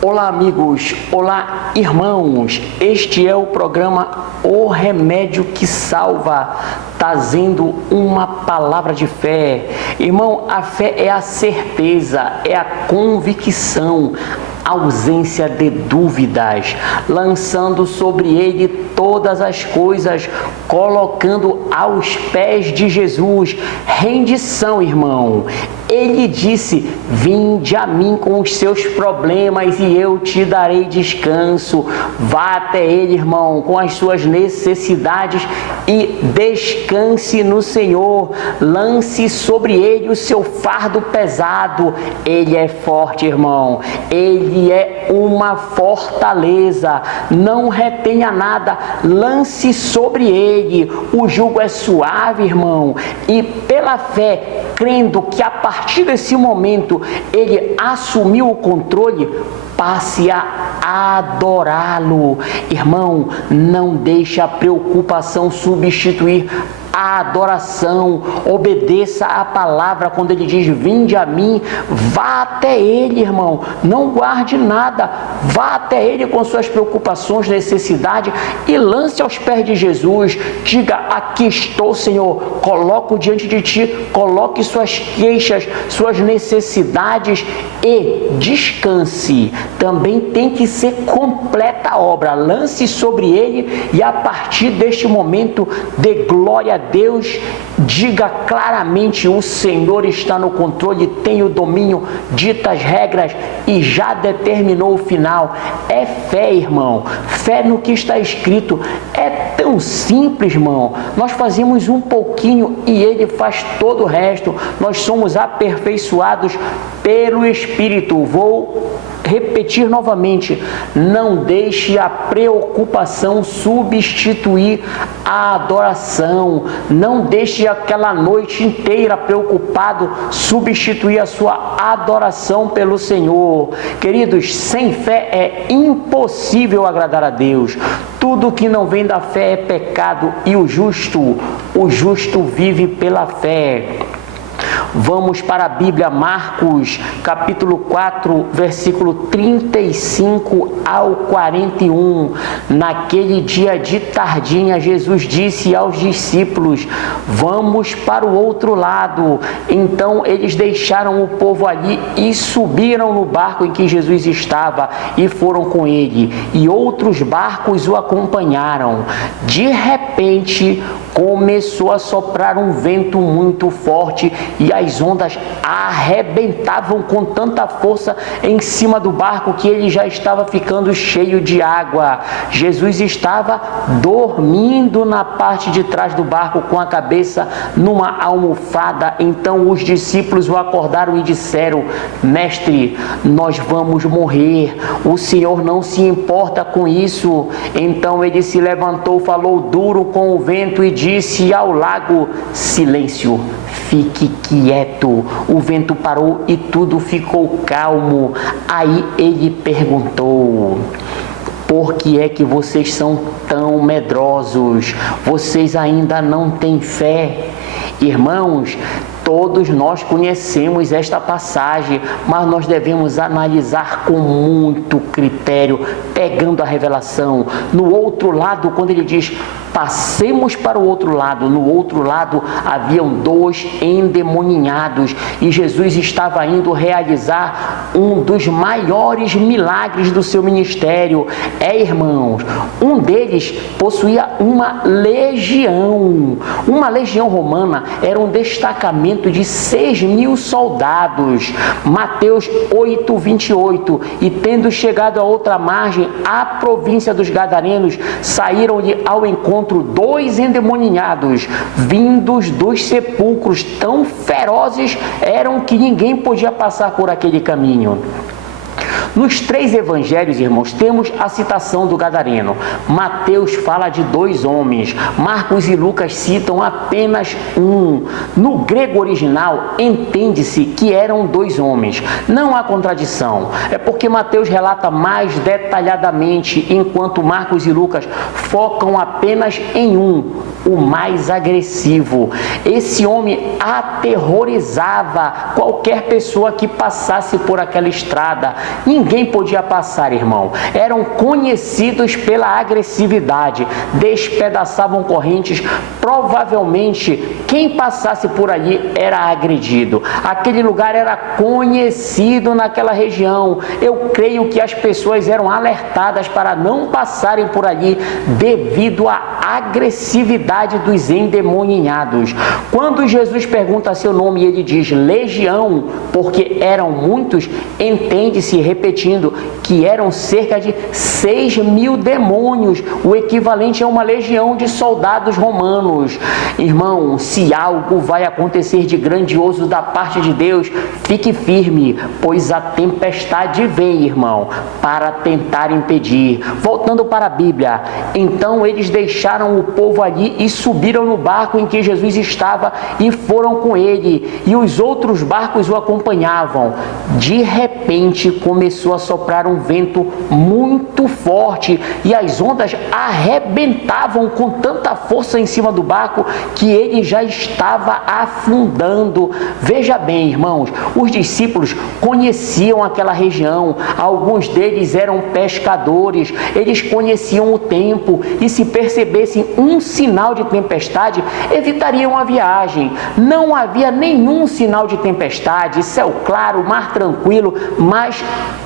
Olá amigos, olá irmãos, este é o programa O Remédio que Salva, trazendo uma palavra de fé. Irmão, a fé é a certeza, é a convicção, ausência de dúvidas, lançando sobre ele todas as coisas, colocando aos pés de Jesus, rendição, irmão. Ele disse: vinde a mim com os seus problemas e eu te darei descanso. Vá até ele, irmão, com as suas necessidades e descanse no Senhor. Lance sobre ele o seu fardo pesado. Ele é forte, irmão. Ele é uma fortaleza. Não retenha nada. Lance sobre ele. O jugo é suave, irmão. E pela fé, crendo que a partir desse momento ele assumiu o controle, passe a adorá-lo. Irmão, não deixe a preocupação substituir a adoração. Obedeça a palavra quando ele diz: vinde a mim. Vá até ele, irmão, não guarde nada. Vá até ele com suas preocupações, necessidades e lance aos pés de Jesus. Diga: aqui estou, Senhor, coloco diante de ti. Coloque suas queixas, suas necessidades e descanse. Também tem que ser completa a obra. Lance sobre ele e a partir deste momento dê glória a Deus. Diga claramente: o Senhor está no controle, tem o domínio, dita as regras e já determinou o final. É fé, irmão, fé no que está escrito. É tão simples, irmão. Nós fazemos um pouquinho e ele faz todo o resto. Nós somos aperfeiçoados pelo Espírito. Vou repetir novamente: não deixe a preocupação substituir a adoração. Não deixe aquela noite inteira preocupado substituir a sua adoração pelo Senhor. Queridos, sem fé é impossível agradar a Deus. Tudo que não vem da fé é pecado e o justo vive pela fé. Vamos para a Bíblia, Marcos, capítulo 4, versículo 35 ao 41. Naquele dia de tardinha, Jesus disse aos discípulos: vamos para o outro lado. Então eles deixaram o povo ali e subiram no barco em que Jesus estava e foram com ele. E outros barcos o acompanharam. De repente, começou a soprar um vento muito forte e as ondas arrebentavam com tanta força em cima do barco que ele já estava ficando cheio de água. Jesus estava dormindo na parte de trás do barco com a cabeça numa almofada. Então os discípulos o acordaram e disseram: mestre, nós vamos morrer. O Senhor não se importa com isso. Então ele se levantou, falou duro com o vento e disse ao lago: silêncio, fique quieto. O vento parou e tudo ficou calmo. Aí ele perguntou: por que é que vocês são tão medrosos? Vocês ainda não têm fé? Irmãos, todos nós conhecemos esta passagem, mas nós devemos analisar com muito critério, pegando a revelação. No outro lado, quando ele diz: passemos para o outro lado, no outro lado haviam 2 endemoninhados e Jesus estava indo realizar um dos maiores milagres do seu ministério. Irmãos, um deles possuía uma legião. Uma legião romana era um destacamento de 6.000 soldados. Mateus 8, 28. E tendo chegado a outra margem, a província dos Gadarenos, saíram-lhe ao encontro 2 endemoninhados, vindos dos sepulcros. Tão ferozes eram que ninguém podia passar por aquele caminho. Nos 3 evangelhos, irmãos, temos a citação do gadareno. Mateus fala de 2 homens. Marcos e Lucas citam apenas um. No grego original, entende-se que eram 2 homens. Não há contradição. É porque Mateus relata mais detalhadamente, enquanto Marcos e Lucas focam apenas em um. o mais agressivo. Esse homem aterrorizava qualquer pessoa que passasse por aquela estrada. Ninguém podia passar, irmão. Eram conhecidos pela agressividade, despedaçavam correntes. Provavelmente, quem passasse por ali era agredido. Aquele lugar era conhecido naquela região. Eu creio que as pessoas eram alertadas para não passarem por ali devido à agressividade dos endemoniados. Quando Jesus pergunta seu nome, ele diz legião, porque eram muitos, entende-se, repetindo, que eram cerca de 6.000 demônios, o equivalente a uma legião de soldados romanos. Irmão, se algo vai acontecer de grandioso da parte de Deus, fique firme, pois a tempestade vem, irmão, para tentar impedir. Voltando para a Bíblia, então eles deixaram o povo ali e subiram no barco em que Jesus estava e foram com ele, e os outros barcos o acompanhavam. De repente começou a soprar um vento muito forte e as ondas arrebentavam com tanta força em cima do barco que ele já estava afundando. Veja bem, irmãos, os discípulos conheciam aquela região, alguns deles eram pescadores, eles conheciam o tempo e se percebessem um sinal de tempestade, evitariam a viagem. Não havia nenhum sinal de tempestade, céu claro, mar tranquilo, mas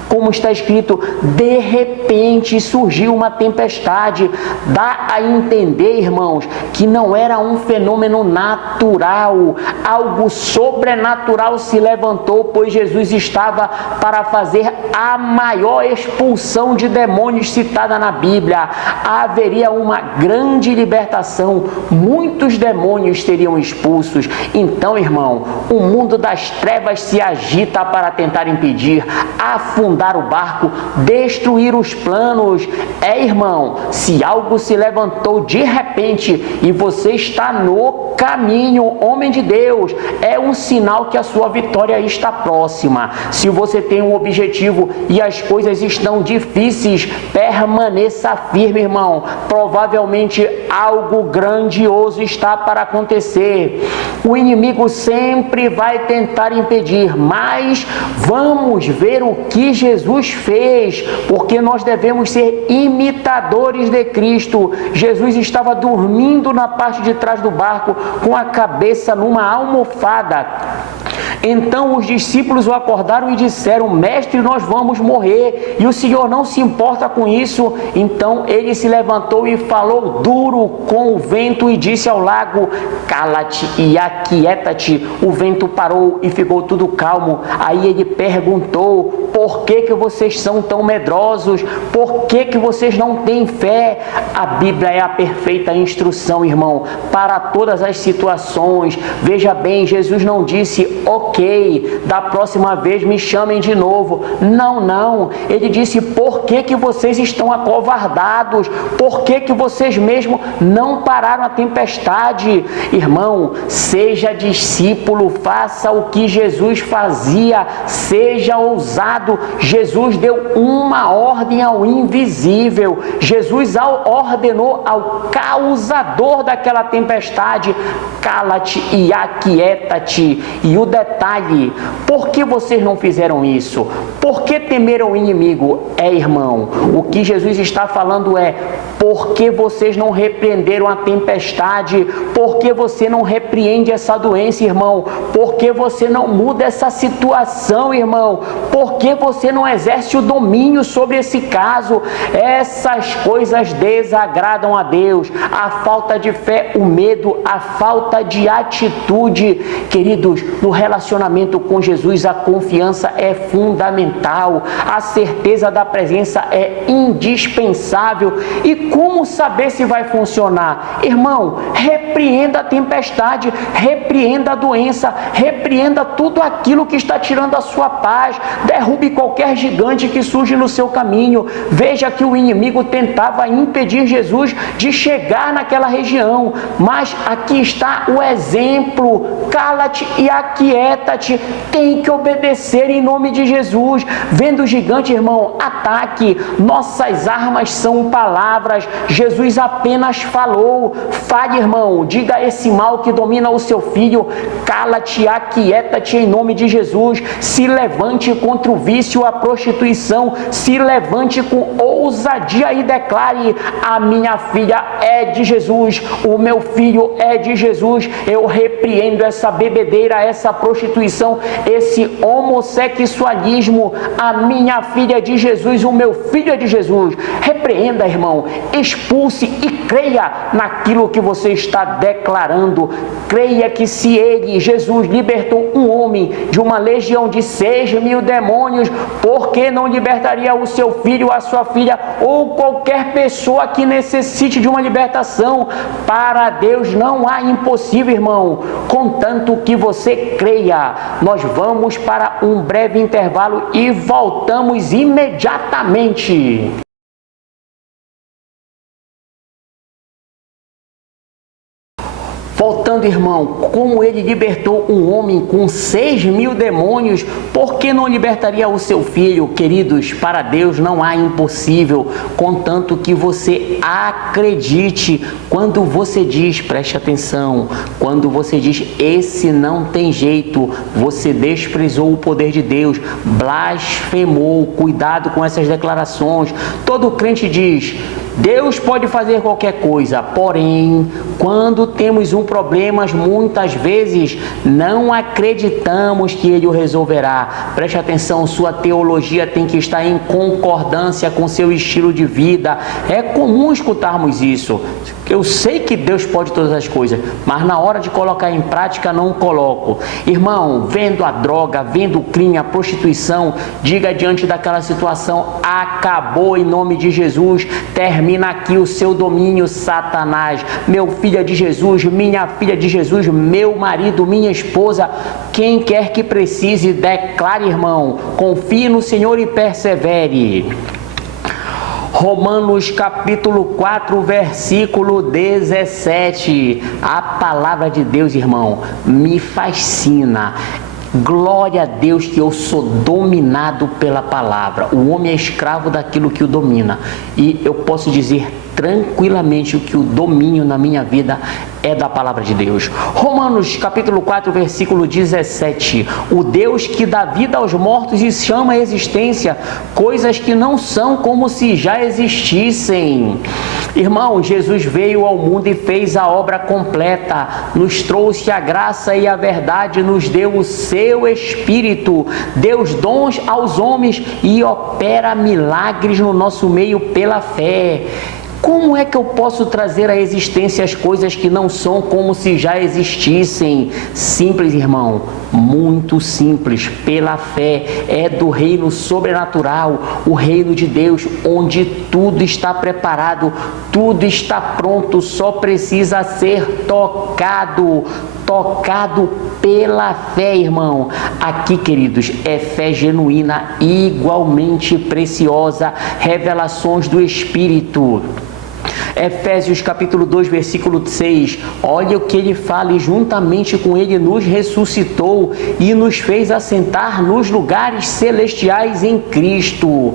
como está escrito, de repente surgiu uma tempestade. Dá a entender, irmãos, que não era um fenômeno natural, algo sobrenatural se levantou, pois Jesus estava para fazer a maior expulsão de demônios citada na Bíblia. Haveria uma grande libertação, muitos demônios seriam expulsos. Então, irmão, o mundo das trevas se agita para tentar impedir, afundar o barco, destruir os planos. Irmão, se algo se levantou de repente e você está no caminho, homem de Deus, é um sinal que a sua vitória está próxima. Se você tem um objetivo e as coisas estão difíceis, permaneça firme, irmão. Provavelmente algo grandioso está para acontecer. O inimigo sempre vai tentar impedir, mas vamos ver o que Jesus fez, porque nós devemos ser imitadores de Cristo. Jesus estava dormindo na parte de trás do barco, com a cabeça numa almofada. Então os discípulos o acordaram e disseram: mestre, nós vamos morrer, e o Senhor não se importa com isso. Então ele se levantou e falou duro com o vento e disse ao lago: cala-te e aquieta-te. O vento parou e ficou tudo calmo. Aí ele perguntou: por que vocês são tão medrosos? Por que vocês não têm fé? A Bíblia é a perfeita instrução, irmão, para todas as situações. Veja bem, Jesus não disse: ok, da próxima vez me chamem de novo. Não. Ele disse: por que vocês estão acovardados? Por que vocês mesmo não pararam a tempestade? Irmão, seja discípulo, faça o que Jesus fazia, seja ousado. Jesus deu uma ordem ao invisível. Jesus ordenou ao causador daquela tempestade: cala-te e aquieta-te. E o detalhe, por que vocês não fizeram isso? Por que temeram o inimigo? Irmão, o que Jesus está falando é: por que vocês não repreenderam a tempestade? Por que você não repreende essa doença, irmão? Por que você não muda essa situação, irmão? Por que você não exerce o domínio sobre esse caso? Essas coisas desagradam a Deus. A falta de fé, o medo, a falta de atitude. Queridos, no relacionamento com Jesus, a confiança é fundamental. A certeza da presença é indispensável. E como saber se vai funcionar? Irmão, repreenda a tempestade, repreenda a doença, repreenda tudo aquilo que está tirando a sua paz, derrube qualquer gigante que surge no seu caminho. Veja que o inimigo tentava impedir Jesus de chegar naquela região, mas aqui está o exemplo: cala-te e aquieta. aquieta-te, tem que obedecer em nome de Jesus. Vendo o gigante, irmão, ataque. Nossas armas são palavras. Jesus apenas falou. Fale, irmão, diga a esse mal que domina o seu filho: cala-te, aquieta-te em nome de Jesus. Se levante contra o vício, a prostituição. Se levante com ousadia e declare: a minha filha é de Jesus, o meu filho é de Jesus. Eu repreendo essa bebedeira, essa prostituição, esse homossexualismo. A minha filha é de Jesus, o meu filho é de Jesus. Repreenda, irmão, expulse e creia naquilo que você está declarando. Creia que se ele, Jesus, libertou um homem de uma legião de 6.000 demônios, por que não libertaria o seu filho, a sua filha ou qualquer pessoa que necessite de uma libertação? Para Deus não há impossível, irmão, contanto que você creia. Nós vamos para um breve intervalo e voltamos imediatamente. Voltando, irmão, como ele libertou um homem com 6.000 demônios, por que não libertaria o seu filho? Queridos, para Deus não há impossível, contanto que você acredite. Quando você diz, preste atenção, quando você diz, esse não tem jeito, você desprezou o poder de Deus, blasfemou. Cuidado com essas declarações. Todo crente diz: Deus pode fazer qualquer coisa, porém, quando temos um problema, muitas vezes não acreditamos que Ele o resolverá. Preste atenção, sua teologia tem que estar em concordância com seu estilo de vida. É comum escutarmos isso. Eu sei que Deus pode todas as coisas, mas na hora de colocar em prática não coloco. Irmão, vendo a droga, vendo o crime, a prostituição, diga diante daquela situação: acabou em nome de Jesus. Termina aqui o seu domínio, Satanás. Meu filho é de Jesus, minha filha é de Jesus, meu marido, minha esposa, quem quer que precise, declare, irmão, confie no Senhor e persevere. Romanos capítulo 4, versículo 17. A palavra de Deus, irmão, me fascina. Glória a Deus que eu sou dominado pela palavra. O homem é escravo daquilo que o domina. E eu posso dizer tranquilamente que o domínio na minha vida é da palavra de Deus. Romanos capítulo 4, versículo 17. O Deus que dá vida aos mortos e chama à existência coisas que não são como se já existissem. Irmão, Jesus veio ao mundo e fez a obra completa, nos trouxe a graça e a verdade, nos deu o seu Espírito, deu os dons aos homens e opera milagres no nosso meio pela fé. Como é que eu posso trazer à existência as coisas que não são como se já existissem? Simples, irmão, muito simples, pela fé. É do reino sobrenatural, o reino de Deus, onde tudo está preparado, tudo está pronto, só precisa ser tocado pela fé, irmão. Aqui, queridos, é fé genuína, igualmente preciosa, revelações do Espírito. Efésios capítulo 2, versículo 6, olha o que ele fala: e juntamente com ele nos ressuscitou e nos fez assentar nos lugares celestiais em Cristo.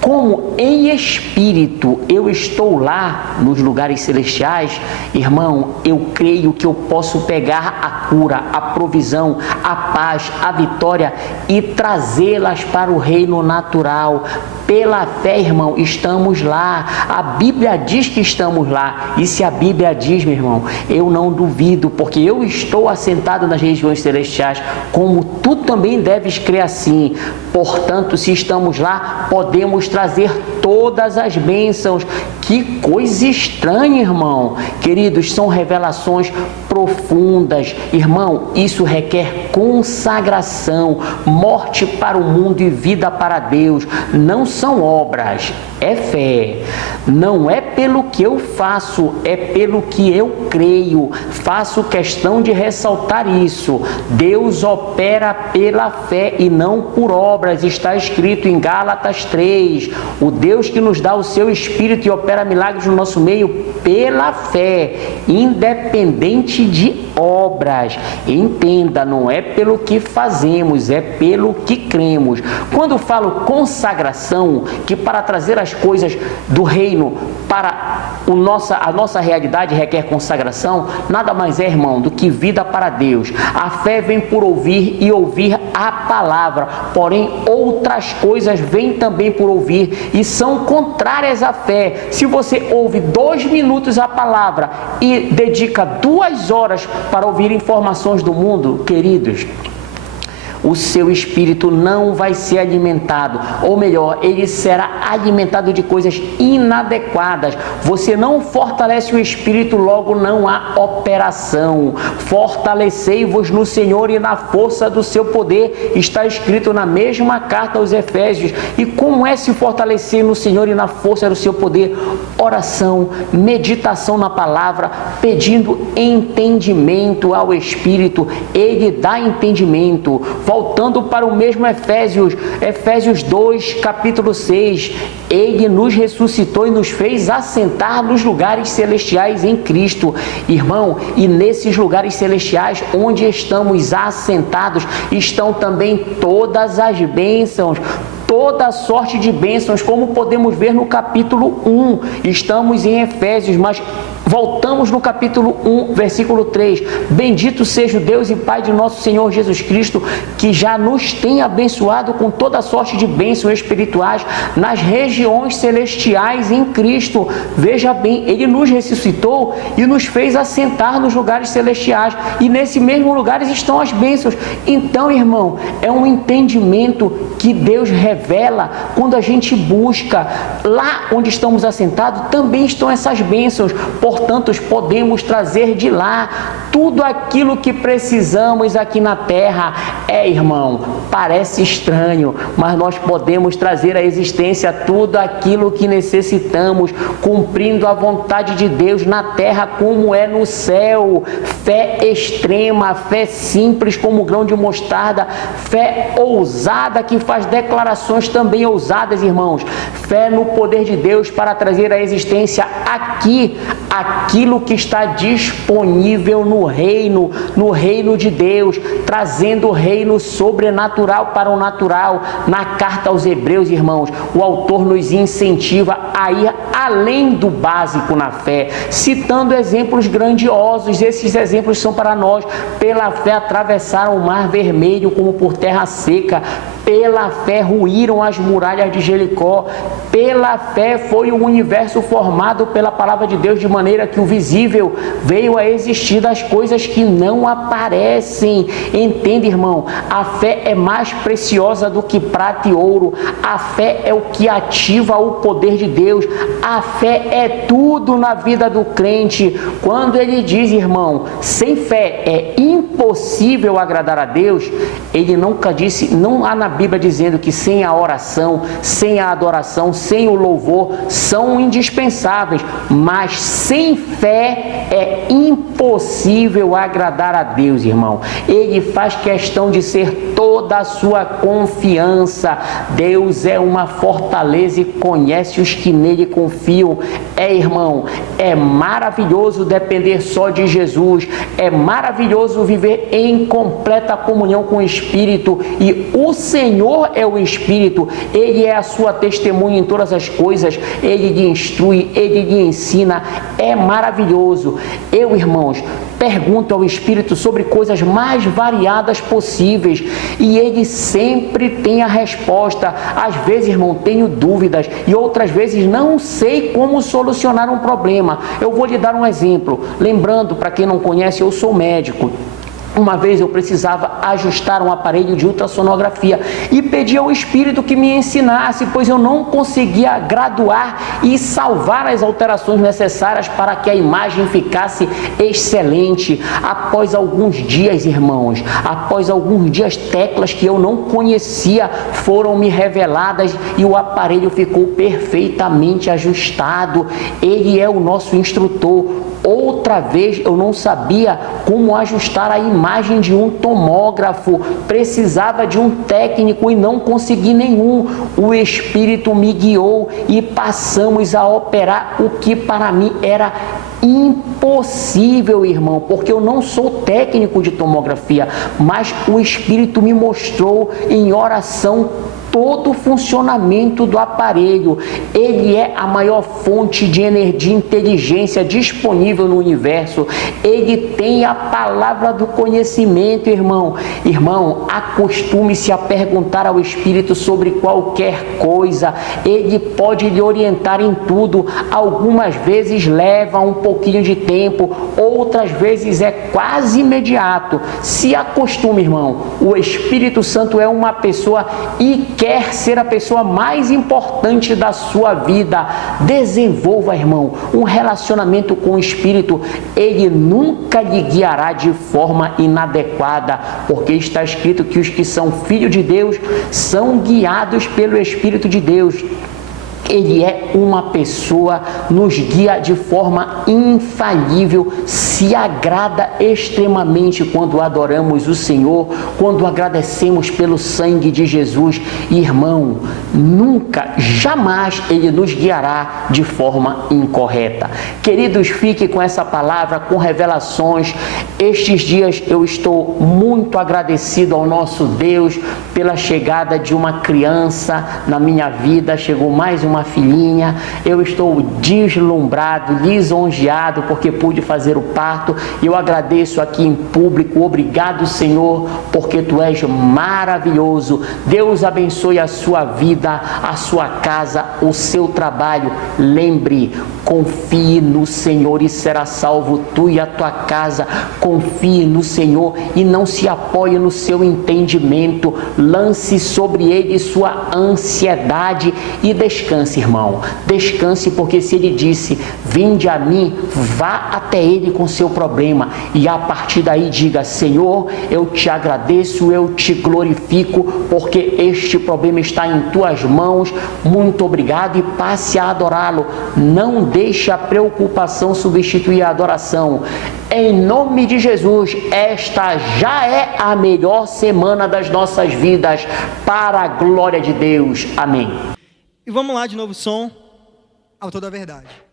Como em espírito eu estou lá nos lugares celestiais, irmão, eu creio que eu posso pegar a cura, a provisão, a paz, a vitória e trazê-las para o reino natural. Pela fé, irmão, estamos lá. A Bíblia diz que estamos lá. E se a Bíblia diz, meu irmão, eu não duvido, porque eu estou assentado nas regiões celestiais, como tu também deves crer assim. Portanto, se estamos lá, podemos trazer todas as bênçãos. Que coisa estranha, irmão. Queridos, são revelações profundas. Irmão, isso requer consagração, morte para o mundo e vida para Deus. Não são obras, é fé. Não é pelo que eu faço, é pelo que eu creio. Faço questão de ressaltar isso. Deus opera pela fé e não por obras. Está escrito em Gálatas 3. O Deus que nos dá o seu Espírito e opera milagres no nosso meio pela fé, independente de obras. Entenda, não é pelo que fazemos, é pelo que cremos. Quando falo consagração, que para trazer as coisas do reino para a nossa realidade requer consagração, nada mais é, irmão, do que vida para Deus. A fé vem por ouvir e ouvir a palavra, porém outras coisas vêm também por ouvir e são contrárias à fé. Se você ouve 2 minutos a palavra e dedica 2 horas para ouvir informações do mundo, queridos, o seu espírito não vai ser alimentado, ou melhor, ele será alimentado de coisas inadequadas. Você não fortalece o espírito, logo não há operação. Fortalecei-vos no Senhor e na força do seu poder, está escrito na mesma carta aos Efésios. E como é se fortalecer no Senhor e na força do seu poder? Oração, meditação na palavra, pedindo entendimento ao Espírito. Ele dá entendimento. Voltando para o mesmo Efésios 2, capítulo 6, Ele nos ressuscitou e nos fez assentar nos lugares celestiais em Cristo. Irmão, e nesses lugares celestiais onde estamos assentados, estão também todas as bênçãos, toda sorte de bênçãos, como podemos ver no capítulo 1. Estamos em Efésios, mas voltamos no capítulo 1, versículo 3. Bendito seja o Deus e Pai de nosso Senhor Jesus Cristo, que já nos tem abençoado com toda sorte de bênçãos espirituais nas regiões celestiais em Cristo. Veja bem, Ele nos ressuscitou e nos fez assentar nos lugares celestiais, e nesse mesmo lugar estão as bênçãos. Então, irmão, é um entendimento que Deus revela quando a gente busca. Lá onde estamos assentados também estão essas bênçãos, portanto podemos trazer de lá tudo aquilo que precisamos aqui na terra. Irmão, parece estranho, mas nós podemos trazer à existência tudo aquilo que necessitamos, cumprindo a vontade de Deus na terra como é no céu. Fé extrema, fé simples como grão de mostarda, fé ousada que faz declarações também ousadas, irmãos. Fé no poder de Deus para trazer à existência aqui aquilo que está disponível no reino de Deus, trazendo o reino sobrenatural para o natural. Na carta aos Hebreus, irmãos, o autor nos incentiva a ir além do básico na fé, citando exemplos grandiosos. Esses exemplos são para nós. Pela fé atravessaram o mar vermelho como por terra seca, pela fé ruíram as muralhas de Jericó, pela fé foi o universo formado pela palavra de Deus, de maneira que o visível veio a existir das coisas que não aparecem. Entende, irmão? A fé é mais preciosa do que prata e ouro. A fé é o que ativa o poder de Deus. A fé é tudo na vida do crente. Quando ele diz, irmão, sem fé é impossível agradar a Deus, ele nunca disse, não há na Bíblia dizendo que sem a oração, sem a adoração, sem o louvor são indispensáveis, mas sem fé é impossível agradar a Deus, irmão. Ele faz questão de ser toda a sua confiança. Deus é uma fortaleza e conhece os que nele confiam. Irmão, é maravilhoso depender só de Jesus, é maravilhoso viver em completa comunhão com o Espírito, e o Senhor é o Espírito. Ele é a sua testemunha em todas as coisas, Ele lhe instrui, Ele lhe ensina. É maravilhoso. Eu, irmãos, pergunto ao Espírito sobre coisas mais variadas possíveis e Ele sempre tem a resposta. Às vezes, irmão, tenho dúvidas e outras vezes não sei como solucionar um problema. Eu vou lhe dar um exemplo. Lembrando, para quem não conhece, eu sou médico. Uma vez eu precisava ajustar um aparelho de ultrassonografia e pedi ao Espírito que me ensinasse, pois eu não conseguia graduar e salvar as alterações necessárias para que a imagem ficasse excelente. Após alguns dias, irmãos, após alguns dias, teclas que eu não conhecia foram me reveladas e o aparelho ficou perfeitamente ajustado. Ele é o nosso instrutor. Outra vez eu não sabia como ajustar a imagem de um tomógrafo, precisava de um técnico e não consegui nenhum. O Espírito me guiou e passamos a operar o que para mim era impossível, irmão, porque eu não sou técnico de tomografia, mas o Espírito me mostrou em oração todo o funcionamento do aparelho. Ele é a maior fonte de energia e inteligência disponível no universo. Ele tem a palavra do conhecimento, irmão. Irmão, acostume-se a perguntar ao Espírito sobre qualquer coisa. Ele pode lhe orientar em tudo. Algumas vezes leva um pouquinho de tempo, outras vezes é quase imediato. Se acostume, irmão. O Espírito Santo é uma pessoa e quer ser a pessoa mais importante da sua vida. Desenvolva, irmão, um relacionamento com o Espírito. Ele nunca lhe guiará de forma inadequada, porque está escrito que os que são filhos de Deus são guiados pelo Espírito de Deus. Ele é uma pessoa, nos guia de forma infalível, se agrada extremamente quando adoramos o Senhor, quando agradecemos pelo sangue de Jesus. Irmão, nunca, jamais Ele nos guiará de forma incorreta. Queridos, fique com essa palavra, com revelações. Estes dias eu estou muito agradecido ao nosso Deus pela chegada de uma criança na minha vida. Chegou mais uma filhinha. Eu estou deslumbrado, lisonjeado porque pude fazer o parto. Eu agradeço aqui em público. Obrigado, Senhor, porque Tu és maravilhoso. Deus abençoe a sua vida, a sua casa, o seu trabalho. Lembre, confie no Senhor e será salvo tu e a tua casa. Confie no Senhor e não se apoie no seu entendimento. Lance sobre Ele sua ansiedade e descanse, irmão. Descanse, porque se Ele disse, vinde a mim, vá até Ele com seu problema e a partir daí diga, Senhor, eu te agradeço, eu te glorifico, porque este problema está em tuas mãos. Muito obrigado e passe a adorá-lo. Não deixe a preocupação substituir a adoração. Em nome de Jesus, esta já é a melhor semana das nossas vidas, para a glória de Deus. Amém. E vamos lá de novo, som, Autor da Verdade.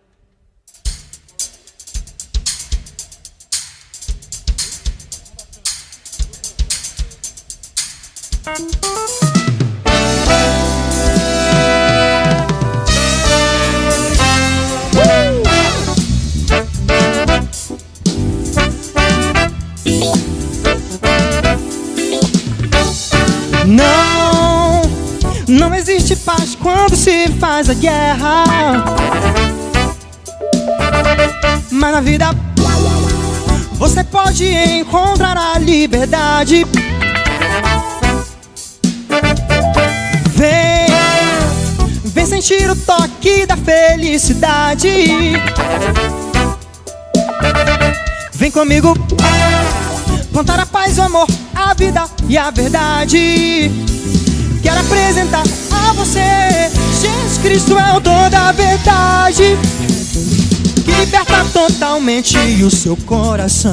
Não existe paz quando se faz a guerra, mas na vida você pode encontrar a liberdade. Vem sentir o toque da felicidade. Vem comigo plantar a paz, o amor, a vida e a verdade. Quero apresentar a você Jesus Cristo é o autor da verdade, que liberta totalmente o seu coração.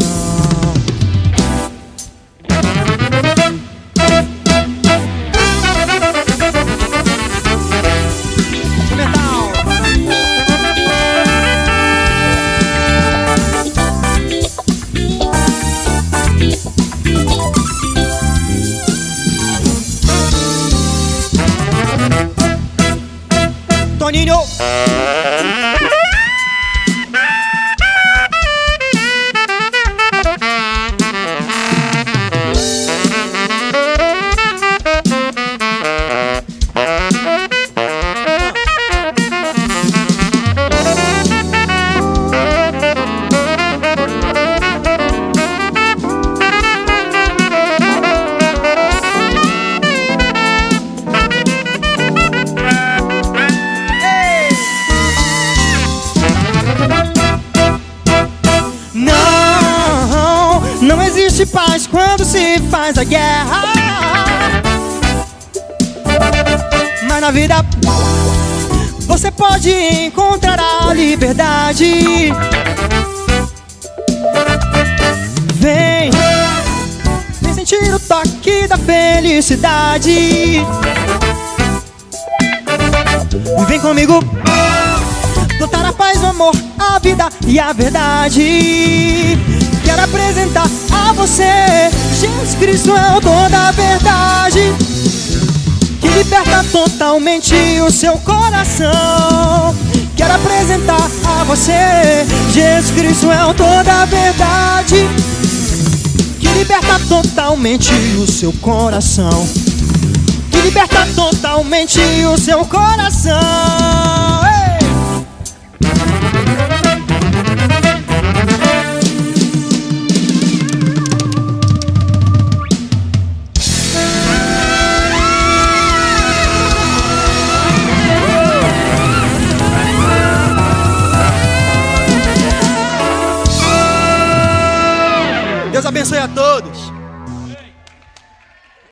Toninho. existe paz quando se faz a guerra. Mas na vida você pode encontrar a liberdade. Vem sentir o toque da felicidade. Vem comigo plantar a paz, o amor, a vida e a verdade. Quero apresentar a você Jesus Cristo é o dono da verdade, que liberta totalmente o seu coração. Quero apresentar a você Jesus Cristo é o dono da verdade, que liberta totalmente o seu coração, que liberta totalmente o seu coração.